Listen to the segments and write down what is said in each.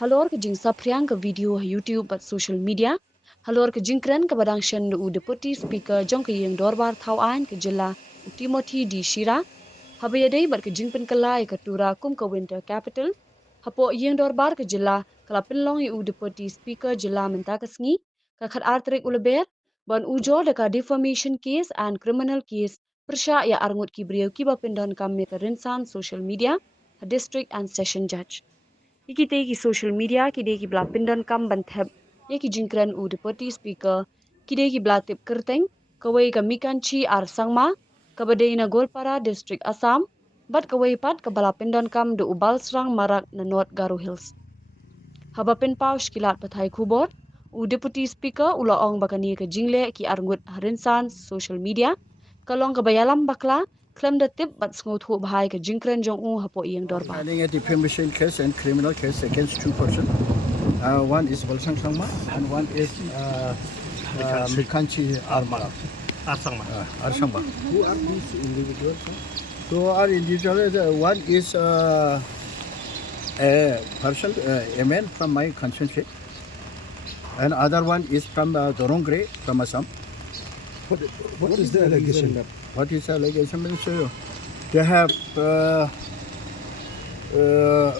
Halor ke jing sapriang ke video YouTube at social media. Halor ke jingkren ke badang shen u deputy speaker jong ke Ìing Dorbar Thaw Ain ke jela u Timothy di Shira. Habayadei bat ke jingpen kelai ke tura kum ke winter capital. Hapo Ìing Dorbar ke jela kelapin long u deputy speaker jela mentakesngi. Kakat artrik uleber ban Ujor deka defamation case and criminal case persya ya arngut kibriu kiba pindan kami ke rinsan social media, a district and session judge. Iki te ki social media ki de ki bla pindan kam banthep ye ki jingkran u deputy speaker ki de ki bla tip kerteng kawai ka mikanchi ar sangma ka bade ina golpara district Assam bat kawai pat ka bala pindan kam de ubal serang marak na North Garo Hills. Haba pin pau shkilat pathai khubor u deputy speaker ula ong bakani ka jingle ki arngut harinsan social media kalong ka bayalam bakla klem da tip bat sngot hu bhai ka jingkran jong u hapo Ìing Dorbar. Filing a defamation case and criminal case against two persons. One is Balsang Sangma and one is Mikanchi Arsangma. Who are these individuals? So our individuals, one is a person, a man from my constituency, and other one is from Dorongre, from Assam. What is the allegation? What is the allegation? They have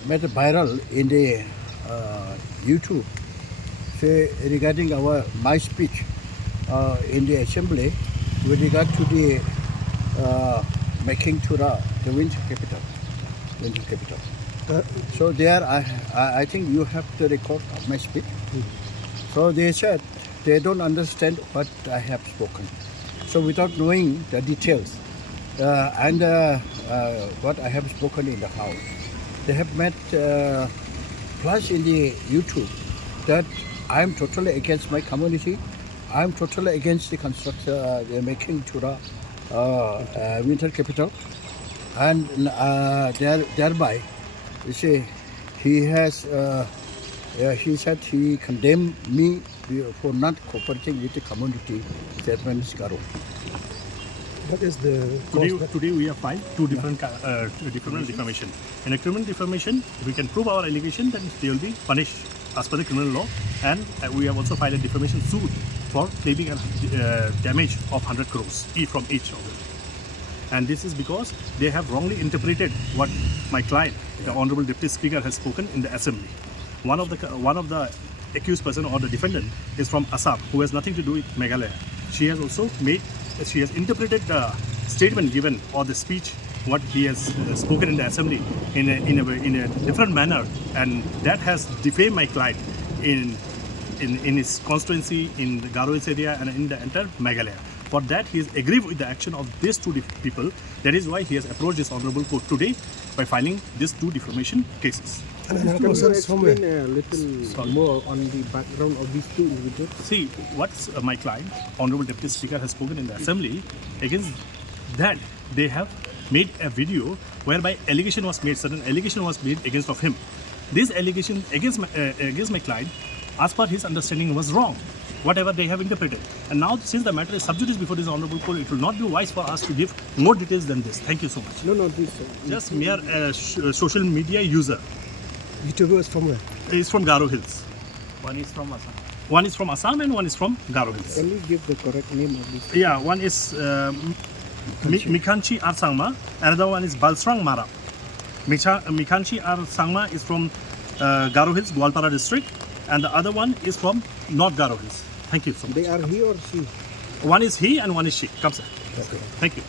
made a viral in the YouTube, say regarding my speech in the assembly with regard to the making to the winter capital. So there, I think you have the record of my speech. So they said they don't understand what I have spoken. So without knowing the details and what I have spoken in the house, they have made plus in the YouTube that I am totally against my community. I am totally against the construction, the making to the winter capital, and thereby, you see, he has. He said he condemned me for not cooperating with the community. That means Garo. What is the Today we have filed two different criminal defamation. In a criminal defamation, if we can prove our allegation, then they will be punished as per the criminal law. And we have also filed a defamation suit for claiming a damage of 100 crores from each of them. And this is because they have wrongly interpreted what my client, the Honorable Deputy Speaker, has spoken in the Assembly. One of the accused person or the defendant is from Assam, who has nothing to do with Meghalaya. She has interpreted the statement given or the speech what he has spoken in the assembly in a different manner, and that has defamed my client in his constituency, in the Garo Hills area, and in the entire Meghalaya. For that, he is aggrieved with the action of these two people. That is why he has approached this honorable court today by filing these two defamation cases. and Can you explain a little Sorry. more on the background of these two individuals? See, what my client, Honorable Deputy Speaker, has spoken in the Assembly, against that they have made a video whereby certain allegation was made against of him. This allegation against my client, as per his understanding, was wrong, whatever they have interpreted. And now, since the matter is sub judice before this honorable court, it will not be wise for us to give more details than this. Thank you so much. No, this. Just mere social media user. YouTubers from where? Is from Garo Hills. One is from Assam. One is from Assam and one is from Garo Hills. Can you give the correct name of this? Yeah, one is Mikanchi Arsangma, another one is Balsrang Mara. Mikanchi Arsangma is from Garo Hills, Gwalpara district, and the other one is from North Garo Hills. Thank you so much. They are he or she? One is he and one is she. Come, sir. Okay. Thank you.